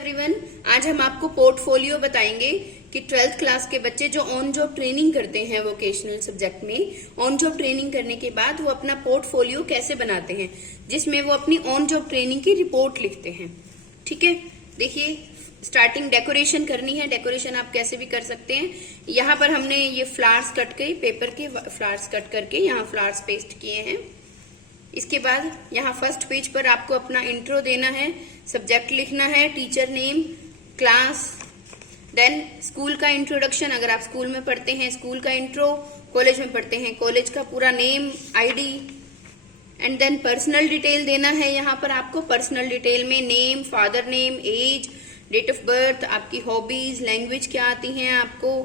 Everyone, आज हम आपको पोर्टफोलियो बताएंगे कि 12th क्लास के बच्चे जो ऑन जॉब ट्रेनिंग करते हैं वोकेशनल सब्जेक्ट में, ऑन जॉब ट्रेनिंग करने के बाद वो अपना पोर्टफोलियो कैसे बनाते हैं, जिसमें वो अपनी ऑन जॉब ट्रेनिंग की रिपोर्ट लिखते हैं। ठीक है, देखिए स्टार्टिंग डेकोरेशन करनी है। डेकोरेशन आप कैसे भी कर सकते हैं। यहाँ पर हमने ये फ्लावर्स कट के, पेपर के फ्लावर्स कट करके यहाँ फ्लावर्स पेस्ट किए हैं। इसके बाद यहाँ फर्स्ट पेज पर आपको अपना इंट्रो देना है, सब्जेक्ट लिखना है, teacher name, class, then school का इंट्रोडक्शन, अगर आप स्कूल में पढ़ते हैं स्कूल का इंट्रो, कॉलेज में पढ़ते हैं कॉलेज का पूरा name, ID, and then personal detail देना है। यहाँ पर आपको पर्सनल डिटेल में name, father name, age, date of birth, आपकी हॉबीज, लैंग्वेज क्या आती हैं आपको,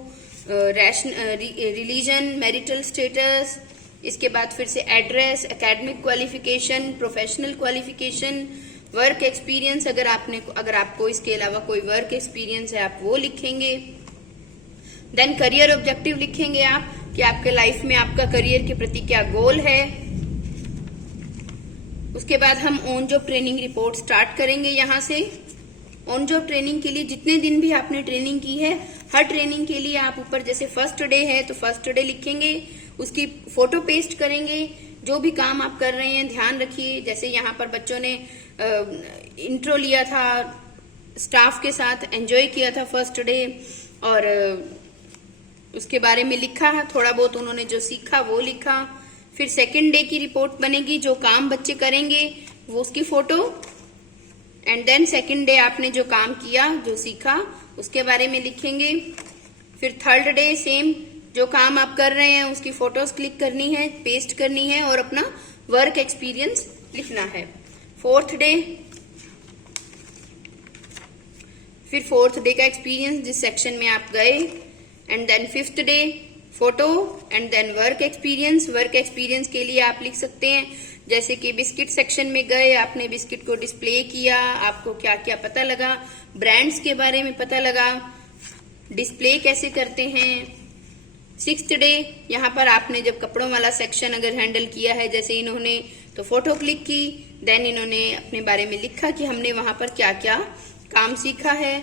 रिलीजन, मैरिटल स्टेटस, इसके बाद फिर से address, academic qualification, professional qualification, work experience, अगर आपको इसके अलावा कोई वर्क एक्सपीरियंस है आप वो लिखेंगे। देन करियर ऑब्जेक्टिव लिखेंगे आप कि आपके लाइफ में आपका करियर के प्रति क्या गोल है। उसके बाद हम on job training report start करेंगे। यहाँ से ऑन जॉब ट्रेनिंग के लिए जितने दिन भी आपने ट्रेनिंग की है, हर ट्रेनिंग के लिए आप ऊपर जैसे फर्स्ट डे है तो फर्स्ट डे लिखेंगे, उसकी फोटो पेस्ट करेंगे। जो भी काम आप कर रहे हैं ध्यान रखिए, जैसे यहाँ पर बच्चों ने इंट्रो लिया था, स्टाफ के साथ एंजॉय किया था फर्स्ट डे, और उसके बारे में लिखा, थोड़ा बहुत उन्होंने जो सीखा वो लिखा। फिर सेकंड डे की रिपोर्ट बनेगी, जो काम बच्चे करेंगे वो उसकी photo, and then second day आपने जो काम किया, जो सीखा उसके बारे में लिखेंगे। फिर थर्ड डे सेम, जो काम आप कर रहे हैं उसकी फोटोज क्लिक करनी है, पेस्ट करनी है और अपना वर्क एक्सपीरियंस लिखना है। फोर्थ डे, फिर फोर्थ डे का एक्सपीरियंस जिस सेक्शन में आप गए, and then fifth day photo, and then work experience. Work experience के लिए आप लिख सकते हैं जैसे कि बिस्किट सेक्शन में गए, आपने बिस्किट को डिस्प्ले किया, आपको क्या क्या पता लगा, ब्रांड्स के बारे में पता लगा, डिस्प्ले कैसे करते हैं। सिक्स्थ डे, यहाँ पर आपने जब कपड़ों वाला सेक्शन अगर हैंडल किया है जैसे इन्होंने, तो फोटो क्लिक की, देन इन्होंने अपने बारे में लिखा कि हमने वहां पर क्या क्या काम सीखा है।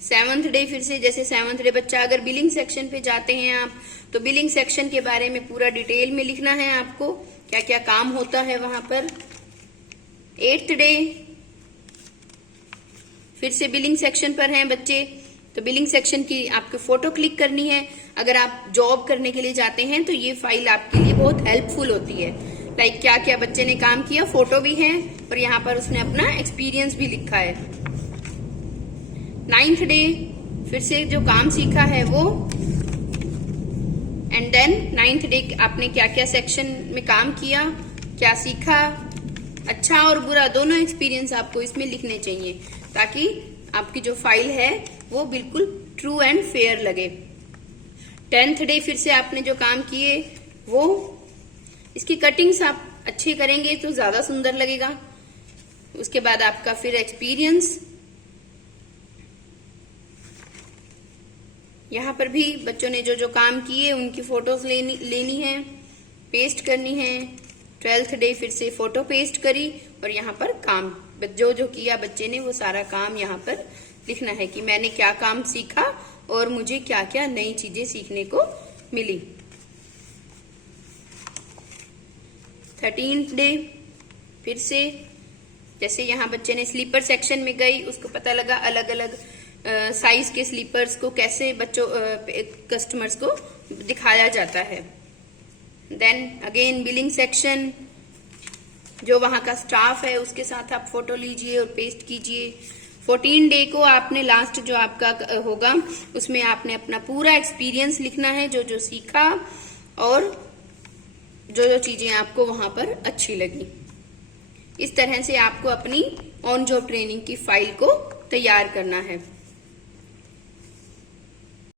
सेवंथ डे, फिर से जैसे सेवंथ डे बच्चा अगर बिलिंग सेक्शन पे जाते हैं आप, तो बिलिंग सेक्शन के बारे में पूरा डिटेल में लिखना है आपको, क्या क्या काम होता है वहां पर। एट्थ डे, फिर से बिलिंग सेक्शन पर हैं बच्चे, तो बिलिंग सेक्शन की आपको फोटो क्लिक करनी है। अगर आप जॉब करने के लिए जाते हैं तो ये फाइल आपके लिए बहुत हेल्पफुल होती है। लाइक क्या क्या बच्चे ने काम किया, फोटो भी है और यहाँ पर उसने अपना एक्सपीरियंस भी लिखा है। नाइन्थ डे, फिर से जो काम सीखा है वो, एंड देन नाइन्थ डे आपने क्या क्या सेक्शन में काम किया, क्या सीखा, अच्छा और बुरा दोनों एक्सपीरियंस आपको इसमें लिखने चाहिए ताकि आपकी जो फाइल है वो बिल्कुल ट्रू एंड फेयर लगे। 10th डे, फिर से आपने जो काम किए वो, इसकी कटिंग्स आप अच्छे करेंगे तो ज्यादा सुंदर लगेगा। उसके बाद आपका फिर एक्सपीरियंस, यहाँ पर भी बच्चों ने जो जो काम किए उनकी फोटोज लेनी है, पेस्ट करनी है। 12th डे, फिर से फोटो पेस्ट करी और यहाँ पर काम जो जो किया बच्चे ने वो सारा काम यहाँ पर लिखना है कि मैंने क्या काम सीखा और मुझे क्या क्या नई चीजें सीखने को मिली। 13th डे, फिर से जैसे यहाँ बच्चे ने स्लीपर सेक्शन में गई, उसको पता लगा अलग अलग साइज के स्लीपर्स को कैसे बच्चों कस्टमर्स को दिखाया जाता है। देन अगेन बिलिंग सेक्शन, जो वहां का स्टाफ है उसके साथ आप फोटो लीजिए और पेस्ट कीजिए। 14 डे को आपने लास्ट जो आपका होगा उसमें आपने अपना पूरा एक्सपीरियंस लिखना है, जो जो सीखा और जो जो चीजें आपको वहां पर अच्छी लगी। इस तरह से आपको अपनी ऑन जॉब ट्रेनिंग की फाइल को तैयार करना है।